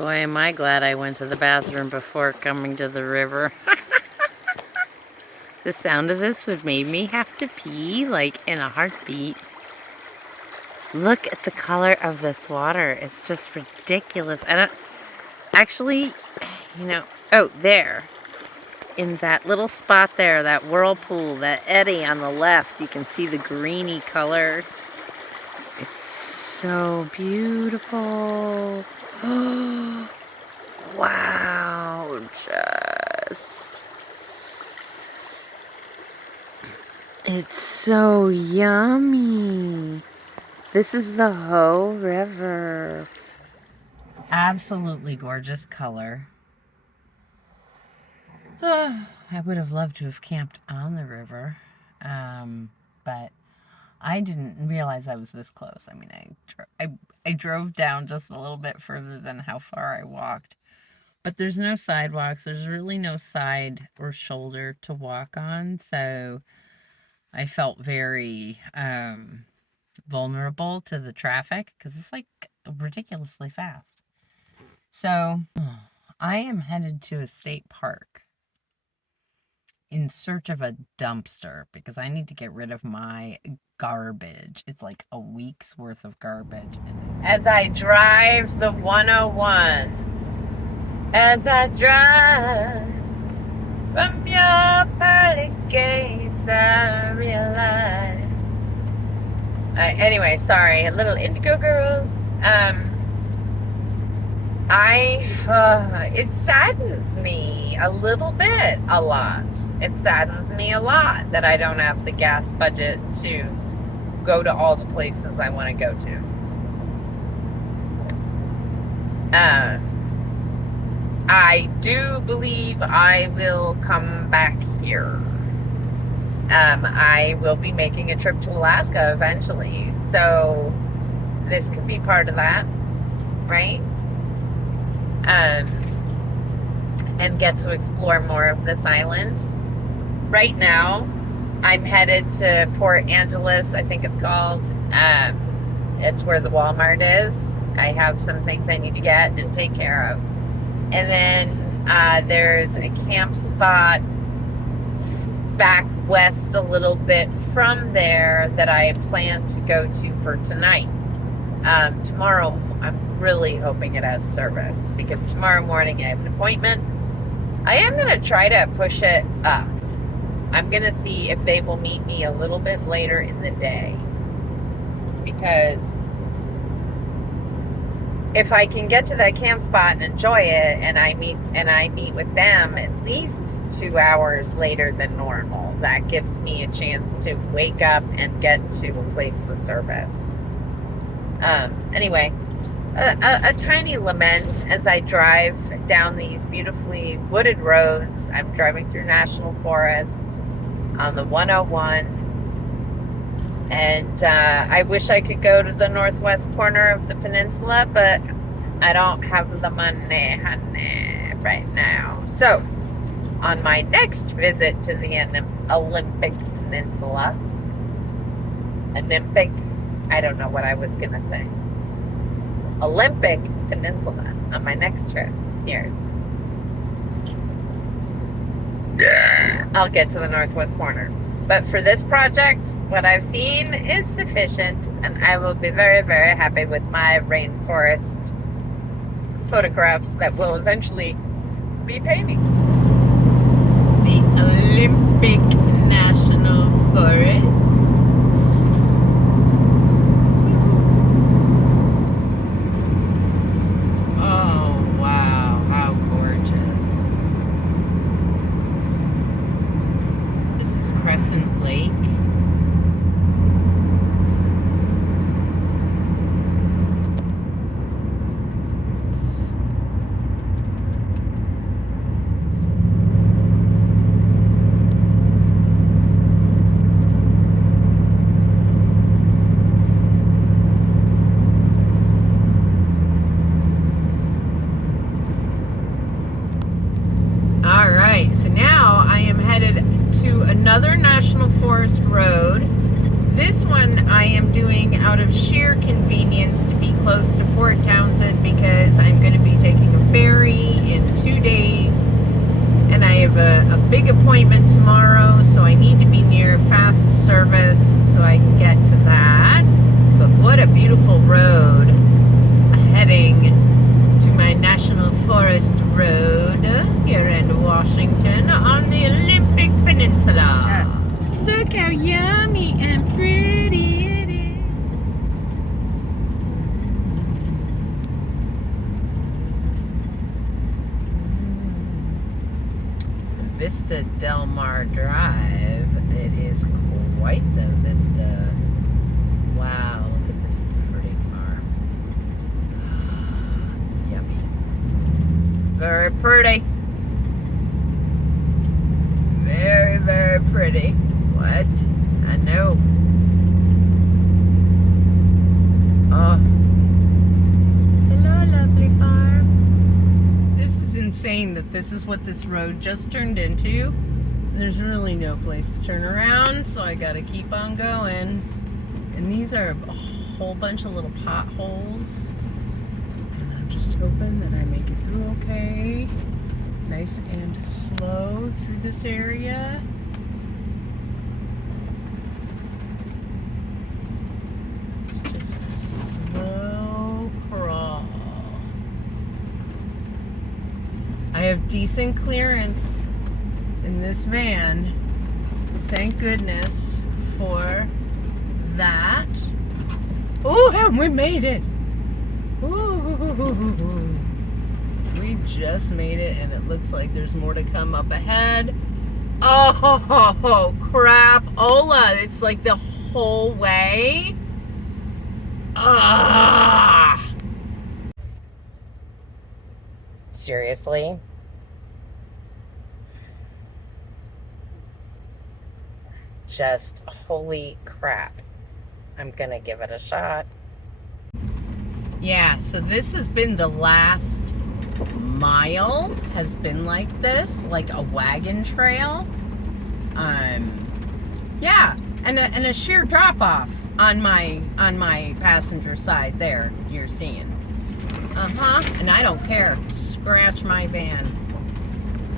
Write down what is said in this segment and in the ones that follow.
Boy, am I glad I went to the bathroom before coming to the river. The sound of this would make me have to pee, like, in a heartbeat. Look at the color of this water. It's just ridiculous. I don't... Actually, you know... Oh, there. In that little spot there, that whirlpool, that eddy on the left, you can see the greeny color. It's so beautiful. Wow, just... It's so yummy. This is the Ho River. Absolutely gorgeous color. I would have loved to have camped on the river, but I didn't realize I was this close. I mean, I drove down just a little bit further than how far I walked. But there's no sidewalks. There's really no side or shoulder to walk on. So I felt very vulnerable to the traffic because it's like ridiculously fast. So I am headed to a state park in search of a dumpster because I need to get rid of my garbage. It's like a week's worth of garbage. As I drive the 101, as I drive from your pearly gates, I realize. Anyway, sorry, little Indigo Girls. It saddens me a little bit, a lot. It saddens me a lot that I don't have the gas budget to go to all the places I want to go to. I do believe I will come back here. I will be making a trip to Alaska eventually, so this could be part of that, right? And get to explore more of this island. Right now, I'm headed to Port Angeles, I think it's called. It's where the Walmart is. I have some things I need to get and take care of. And then there's a camp spot back west a little bit from there that I plan to go to for tonight. Tomorrow, I'm really hoping it has service because tomorrow morning I have an appointment. I am going to try to push it up. I'm going to see if they will meet me a little bit later in the day, because if I can get to that camp spot and enjoy it, and I meet with them at least 2 hours later than normal, that gives me a chance to wake up and get to a place with service. Anyway, a tiny lament as I drive down these beautifully wooded roads. I'm driving through national forest on the 101. And I wish I could go to the northwest corner of the peninsula, but I don't have the money, honey, right now. So, on my next visit to the Olympic Peninsula, I don't know what I was going to say. Olympic Peninsula on my next trip here. I'll get to the northwest corner. But for this project, what I've seen is sufficient, and I will be very, very happy with my rainforest photographs that will eventually be painting. The Olympic National Forest. Oh, wow, how gorgeous. This is Crescent Lake. All right, so now I am headed to another national forest road This one I am doing out of sheer convenience to be close to Port Townsend because I'm going to be taking a ferry in 2 days, and I have a big appointment tomorrow, so I need to be near fast service so I can get to that. But what a beautiful road heading to my National Forest Road here in Washington on the Olympic Peninsula. Just look how yummy and pretty it is. Vista Del Mar Drive. It is quite the vista. Wow, look at this pretty farm. Yummy. Very pretty. Very, very pretty. What? I know. Oh. Hello, lovely farm. This is insane that this is what this road just turned into. There's really no place to turn around, so I gotta keep on going. And these are a whole bunch of little potholes. And I'm just hoping that I make it through okay. Nice and slow through this area. It's just a slow crawl. I have decent clearance in this van. Thank goodness for that. Oh, and we made it. Ooh. We just made it, and it looks like there's more to come up ahead. Oh, crap. Ola, it's like the whole way. Ah. Seriously? Just holy crap. I'm gonna give it a shot. Yeah, so this has been the last mile has been like this, like a wagon trail. Yeah, and a sheer drop off on my passenger side there you're seeing. And I don't care. Scratch my van.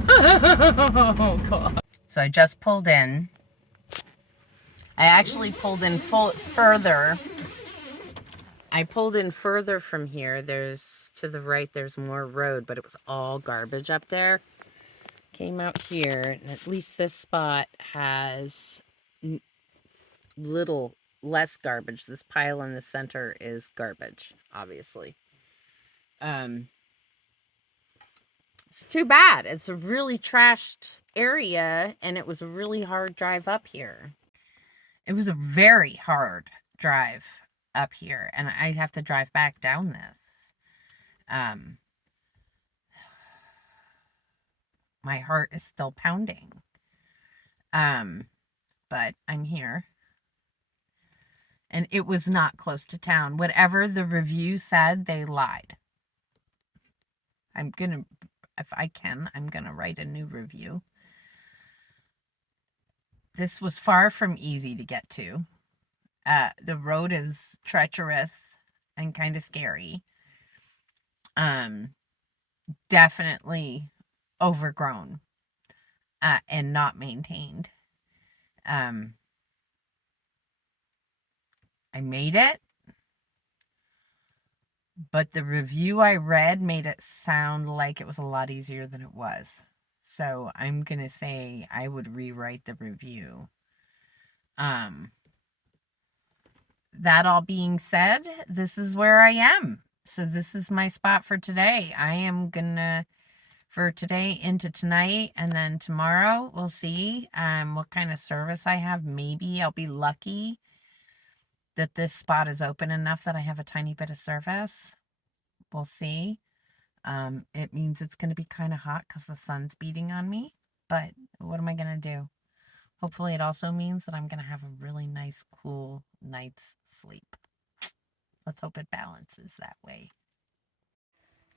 Oh God. So I just pulled in. I actually pulled in further. I pulled in further from here. There's, to the right, there's more road, but it was all garbage up there. Came out here, and at least this spot has little less garbage. This pile in the center is garbage, obviously. It's too bad. It's a really trashed area, and it was a really hard drive up here. It was a very hard drive up here, and I have to drive back down this. My heart is still pounding. But I'm here. And it was not close to town. Whatever the review said, they lied. If I can, I'm gonna write a new review. This was far from easy to get to. The road is treacherous and kind of scary. Definitely overgrown and not maintained. I made it, but the review I read made it sound like it was a lot easier than it was. So I'm gonna say I would rewrite the review. That all being said, this is where I am. So this is my spot for today. I am gonna, for today into tonight, and then tomorrow we'll see what kind of service I have. Maybe I'll be lucky that this spot is open enough that I have a tiny bit of service. We'll see. It means it's going to be kind of hot because the sun's beating on me, but what am I going to do? Hopefully it also means that I'm going to have a really nice, cool night's sleep. Let's hope it balances that way.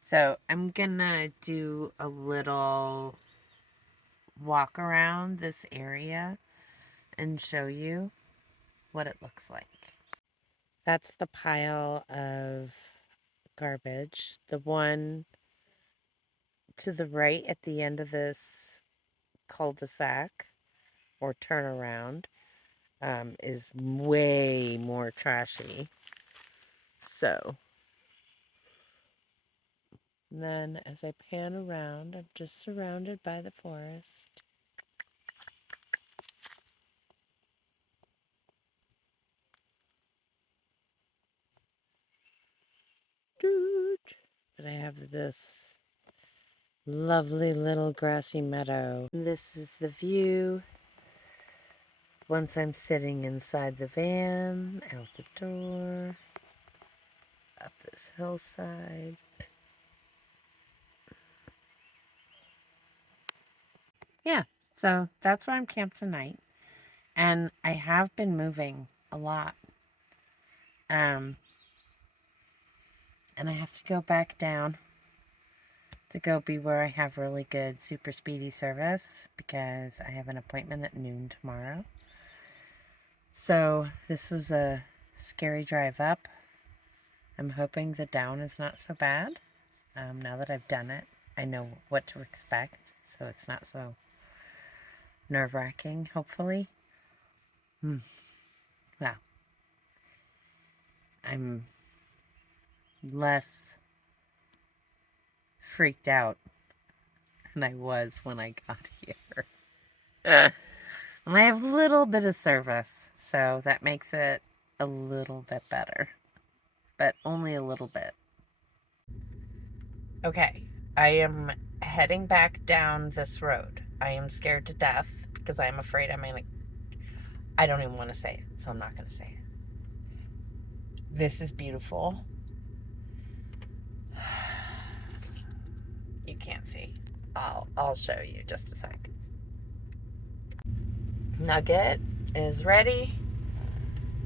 So I'm going to do a little walk around this area and show you what it looks like. That's the pile of garbage. The one to the right at the end of this cul-de-sac or turnaround is way more trashy. So, and then as I pan around, I'm just surrounded by the forest. But I have this lovely little grassy meadow. And this is the view once I'm sitting inside the van, out the door, up this hillside. Yeah, so that's where I'm camped tonight. And I have been moving a lot. And I have to go back down to go be where I have really good super speedy service because I have an appointment at noon tomorrow. So this was a scary drive up. I'm hoping the down is not so bad. Now that I've done it, I know what to expect, so it's not so nerve-wracking, hopefully. Wow. I'm less freaked out than I was when I got here. And I have a little bit of service, so that makes it a little bit better. But only a little bit. Okay, I am heading back down this road. I am scared to death because I'm afraid I don't even want to say it, so I'm not going to say it. This is beautiful. You can't see. I'll show you just a sec. Nugget is ready.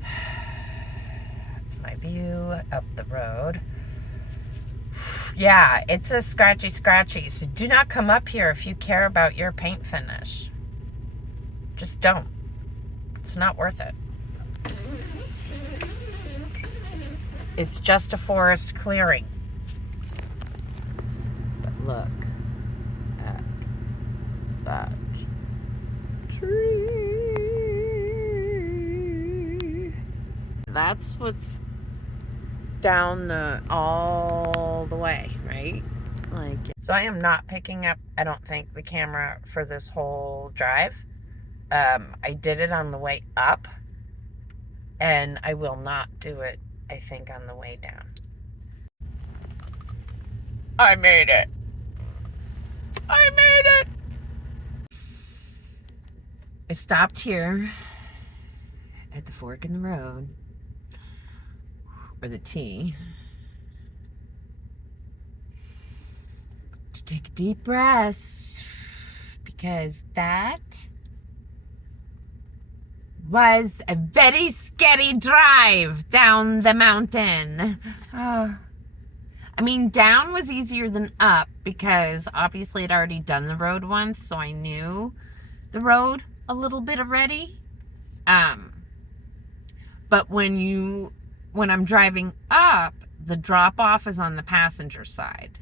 That's my view up the road. Yeah, it's a scratchy. So do not come up here if you care about your paint finish. Just don't. It's not worth it. It's just a forest clearing. But look at that tree. That's what's down all the way, right? So I am not picking up, I don't think, the camera for this whole drive. I did it on the way up, and I will not do it, I think, on the way down. I made it. I stopped here at the fork in the road, or the T, to take a deep breath, because that was a very scary drive down the mountain. I mean, down was easier than up because obviously I'd already done the road once, so I knew the road a little bit already. But when I'm driving up, the drop-off is on the passenger side.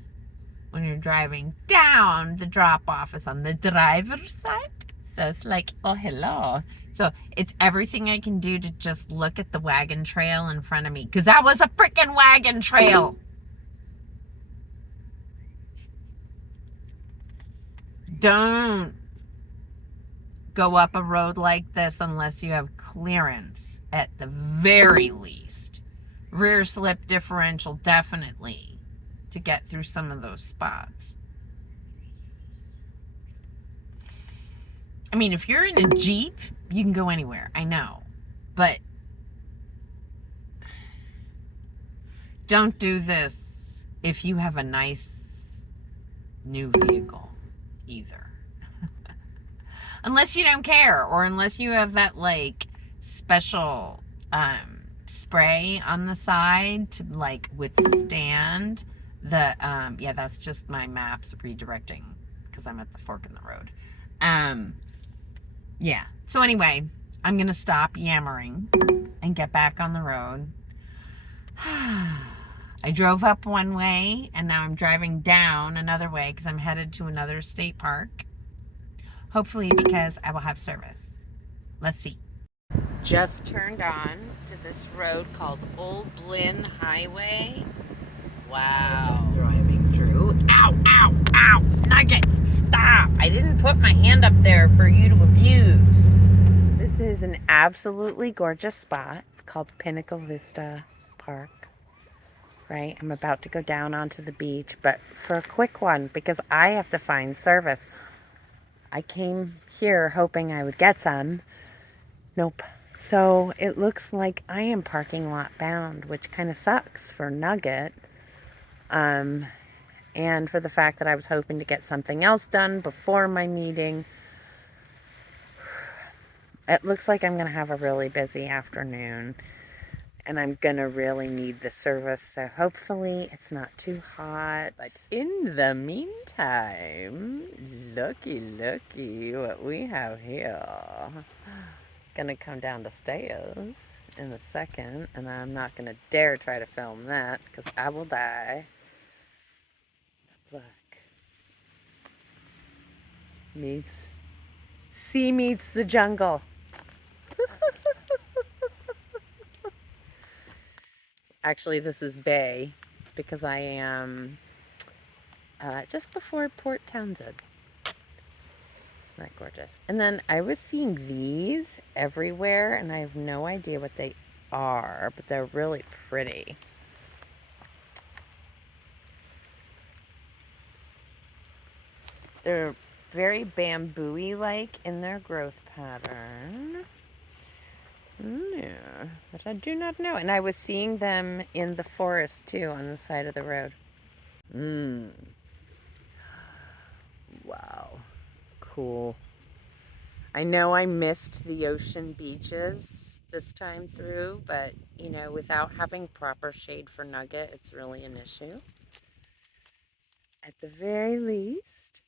When you're driving down, the drop-off is on the driver's side. So it's like, oh, hello. So it's everything I can do to just look at the wagon trail in front of me. Because that was a freaking wagon trail. Don't go up a road like this unless you have clearance at the very least. Rear slip differential, definitely, to get through some of those spots. I mean, if you're in a Jeep, you can go anywhere, I know. But don't do this if you have a nice new vehicle either. Unless you don't care, or unless you have that like special spray on the side to like withstand the yeah, that's just my maps redirecting because I'm at the fork in the road. Yeah, so anyway, I'm gonna stop yammering and get back on the road. I drove up one way and now I'm driving down another way because I'm headed to another state park. Hopefully because I will have service. Let's see. Just turned on to this road called Old Blinn Highway. Wow. Driving through. Ow, ow, ow. Nugget, stop. I didn't put my hand up there for you to abuse. This is an absolutely gorgeous spot. It's called Pinnacle Vista Park. Right? I'm about to go down onto the beach, but for a quick one because I have to find service. I came here hoping I would get some. Nope. So it looks like I am parking lot bound, which kind of sucks for Nugget. And for the fact that I was hoping to get something else done before my meeting. It looks like I'm going to have a really busy afternoon. And I'm going to really need the service, so hopefully it's not too hot. But in the meantime, looky what we have here. Gonna come down the stairs in a second, and I'm not gonna dare try to film that, because I will die. Look. Sea meets the jungle. Actually, this is Bay, because I am just before Port Townsend. Isn't that gorgeous? And then I was seeing these everywhere, and I have no idea what they are, but they're really pretty. They're very bamboo-y-like in their growth pattern. Yeah, but I do not know. And I was seeing them in the forest too, on the side of the road. Wow. Cool. I know I missed the ocean beaches this time through, but you know, without having proper shade for Nugget, it's really an issue. At the very least.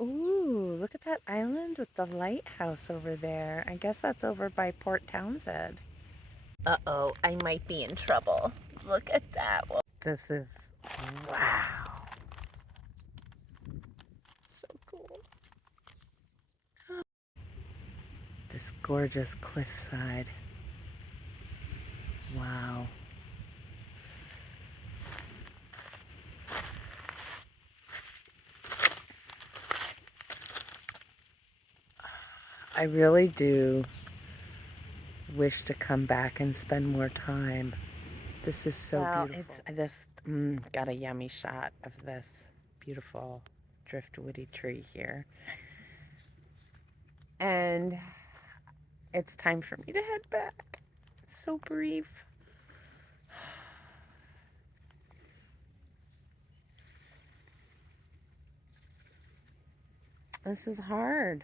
Ooh, look at that island with the lighthouse over there. I guess that's over by Port Townsend. Uh-oh, I might be in trouble. Look at that. This is, wow. So cool. This gorgeous cliffside. Wow. I really do wish to come back and spend more time. This is so beautiful. It's this got a yummy shot of this beautiful driftwoody tree here. And it's time for me to head back. It's so brief. This is hard.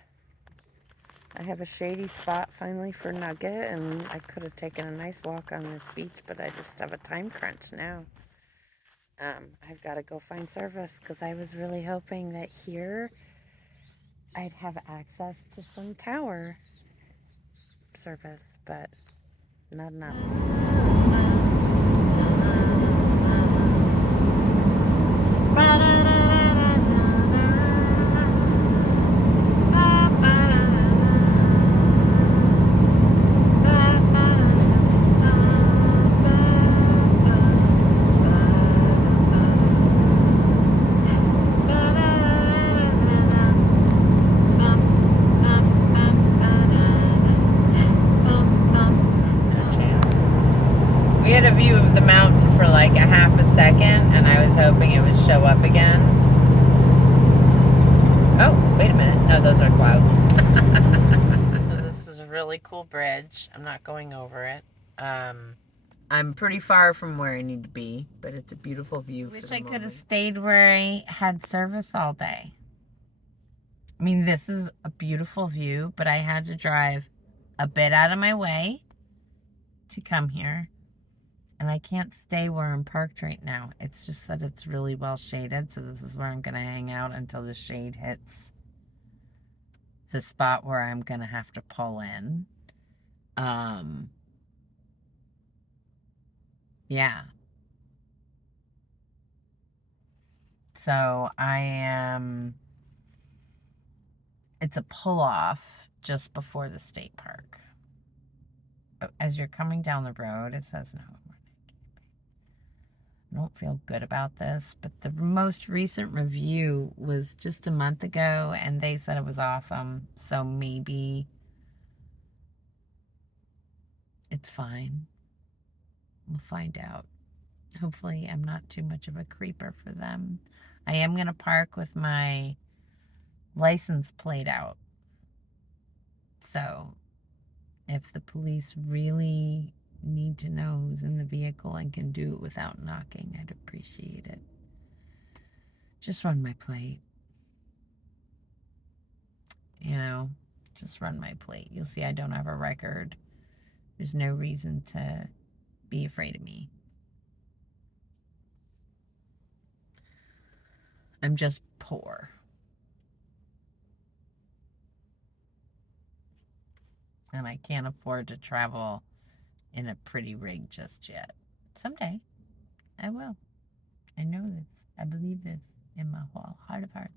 I have a shady spot finally for Nugget, and I could have taken a nice walk on this beach, but I just have a time crunch now. I've got to go find service, because I was really hoping that here I'd have access to some tower service, but not enough. We had a view of the mountain for like a half a second, and I was hoping it would show up again. Oh, wait a minute. No, those are clouds. So this is a really cool bridge. I'm not going over it. I'm pretty far from where I need to be, but it's a beautiful view. I wish I could have stayed where I had service all day. I mean, this is a beautiful view, but I had to drive a bit out of my way to come here. And I can't stay where I'm parked right now. It's just that it's really well shaded, so this is where I'm going to hang out until the shade hits the spot where I'm going to have to pull in. Yeah. So it's a pull-off just before the state park. But as you're coming down the road, it says no. I don't feel good about this, but the most recent review was just a month ago, and they said it was awesome. So maybe it's fine. We'll find out. Hopefully, I'm not too much of a creeper for them. I am going to park with my license plate out. So if the police really need to know who's in the vehicle and can do it without knocking, I'd appreciate it. Just run my plate. You know, just run my plate. You'll see I don't have a record. There's no reason to be afraid of me. I'm just poor. And I can't afford to travel in a pretty rig just yet. Someday, I will. I know this. I believe this in my whole heart of hearts.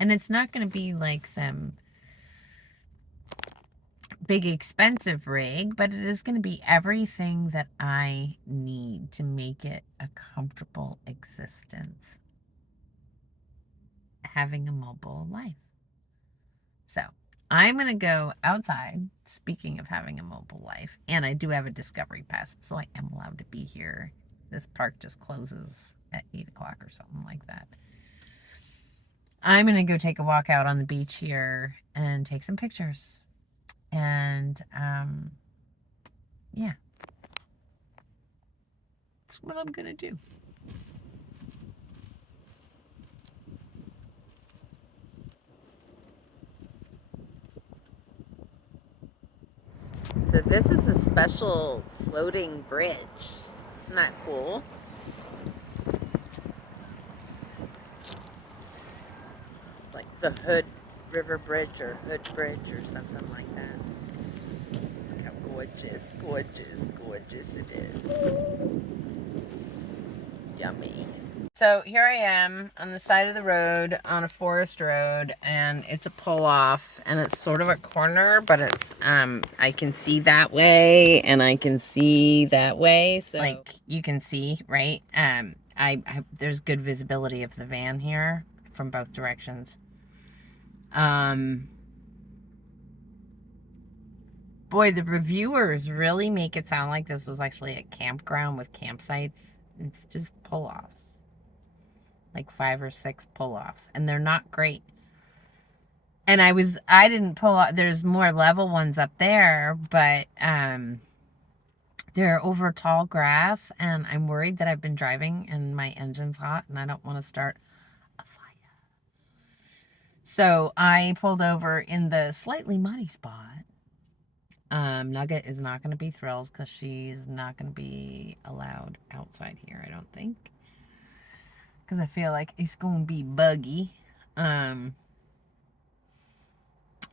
And it's not going to be like some big expensive rig, but it is going to be everything that I need to make it a comfortable existence. Having a mobile life. So I'm going to go outside, speaking of having a mobile life, and I do have a discovery pass, so I am allowed to be here. This park just closes at 8 o'clock or something like that. I'm going to go take a walk out on the beach here and take some pictures. And, yeah. That's what I'm going to do. So this is a special floating bridge. Isn't that cool? Like the Hood River Bridge or Hood Bridge or something like that. Look how gorgeous, gorgeous, gorgeous it is. Yummy. So here I am on the side of the road on a forest road, and it's a pull off, and it's sort of a corner, but it's I can see that way and I can see that way, so like you can see, right? I there's good visibility of the van here from both directions. Boy, the reviewers really make it sound like this was actually a campground with campsites. It's just pull offs. Like 5 or 6 pull-offs, and they're not great. And I didn't pull off. There's more level ones up there, but they're over tall grass, and I'm worried that I've been driving and my engine's hot and I don't want to start a fire. So I pulled over in the slightly muddy spot. Nugget is not going to be thrilled because she's not going to be allowed outside here, I don't think. Because I feel like it's going to be buggy.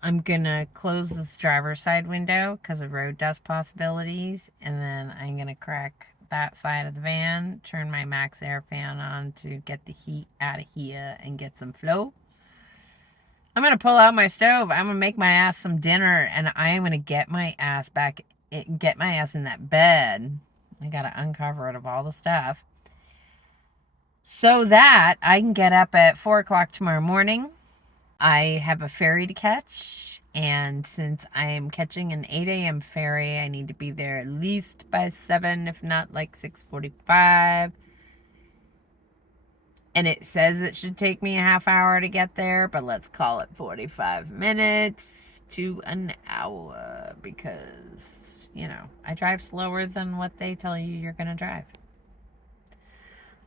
I'm gonna close this driver's side window because of road dust possibilities, and then I'm gonna crack that side of the van, turn my max air fan on to get the heat out of here and get some flow. I'm gonna pull out my stove. I'm gonna make my ass some dinner, and I am gonna get my ass in that bed. I gotta uncover it of all the stuff so that I can get up at 4 o'clock tomorrow morning. I have a ferry to catch, and since I am catching an 8 a.m. ferry, I need to be there at least by 7, if not like 6:45. And it says it should take me a half hour to get there, but let's call it 45 minutes to an hour because, you know, I drive slower than what they tell you you're going to drive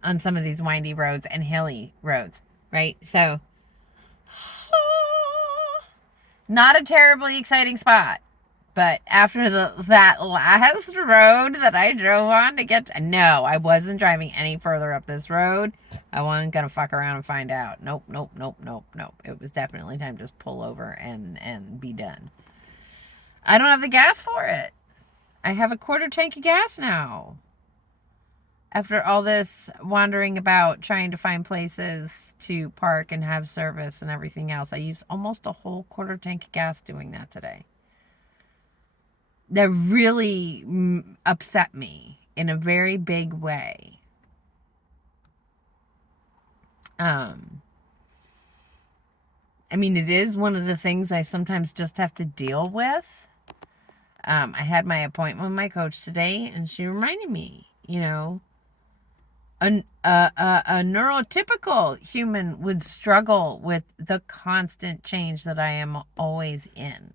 on some of these windy roads and hilly roads, right? So not a terribly exciting spot. But after that last road that I drove on to get to, no, I wasn't driving any further up this road. I wasn't going to fuck around and find out. Nope. It was definitely time to just pull over and be done. I don't have the gas for it. I have a quarter tank of gas now. After all this wandering about trying to find places to park and have service and everything else, I used almost a whole quarter tank of gas doing that today. That really upset me in a very big way. I mean, it is one of the things I sometimes just have to deal with. I had my appointment with my coach today, and she reminded me, you know, a neurotypical human would struggle with the constant change that I am always in.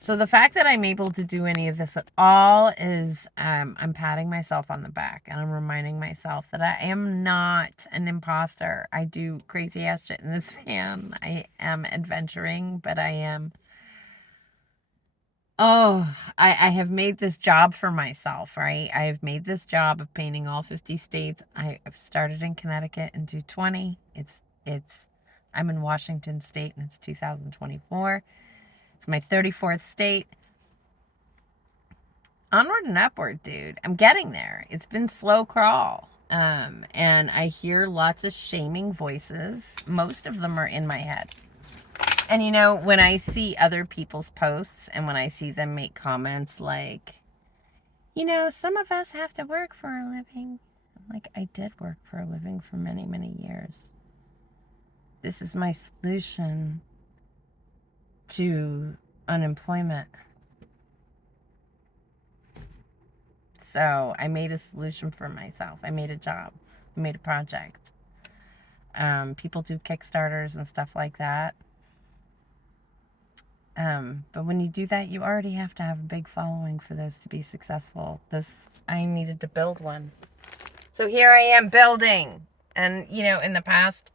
So the fact that I'm able to do any of this at all is, I'm patting myself on the back, and I'm reminding myself that I am not an imposter. I do crazy ass shit in this van. I am adventuring, but I am... I have made this job for myself, right? I have made this job of painting all 50 states. I've started in Connecticut in 2020. I'm in Washington State, and it's 2024. It's my 34th state. Onward and upward, dude. I'm getting there. It's been slow crawl. And I hear lots of shaming voices. Most of them are in my head. And you know, when I see other people's posts and when I see them make comments like, you know, some of us have to work for a living. I'm like, I did work for a living for many, many years. This is my solution to unemployment. So I made a solution for myself. I made a job. I made a project. People do Kickstarters and stuff like that. But when you do that, you already have to have a big following for those to be successful. I needed to build one. So here I am building. And, you know, in the past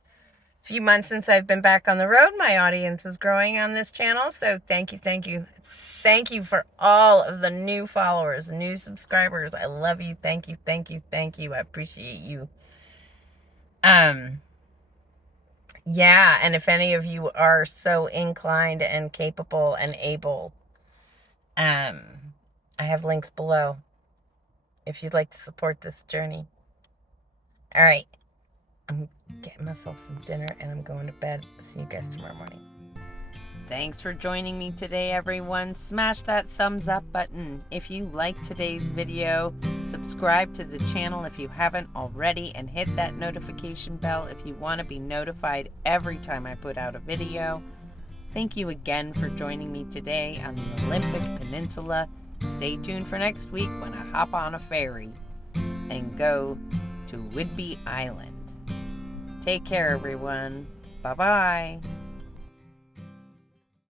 few months since I've been back on the road, my audience is growing on this channel. So thank you, thank you. Thank you for all of the new followers, new subscribers. I love you. Thank you, thank you, thank you. I appreciate you. Yeah, and if any of you are so inclined and capable and able, I have links below if you'd like to support this journey. All right, I'm getting myself some dinner and I'm going to bed. See you guys tomorrow morning. Thanks for joining me today, everyone. Smash that thumbs up button if you liked today's video. Subscribe to the channel if you haven't already, and hit that notification bell if you want to be notified every time I put out a video. Thank you again for joining me today on the Olympic Peninsula. Stay tuned for next week when I hop on a ferry and go to Whidbey Island. Take care, everyone. Bye-bye.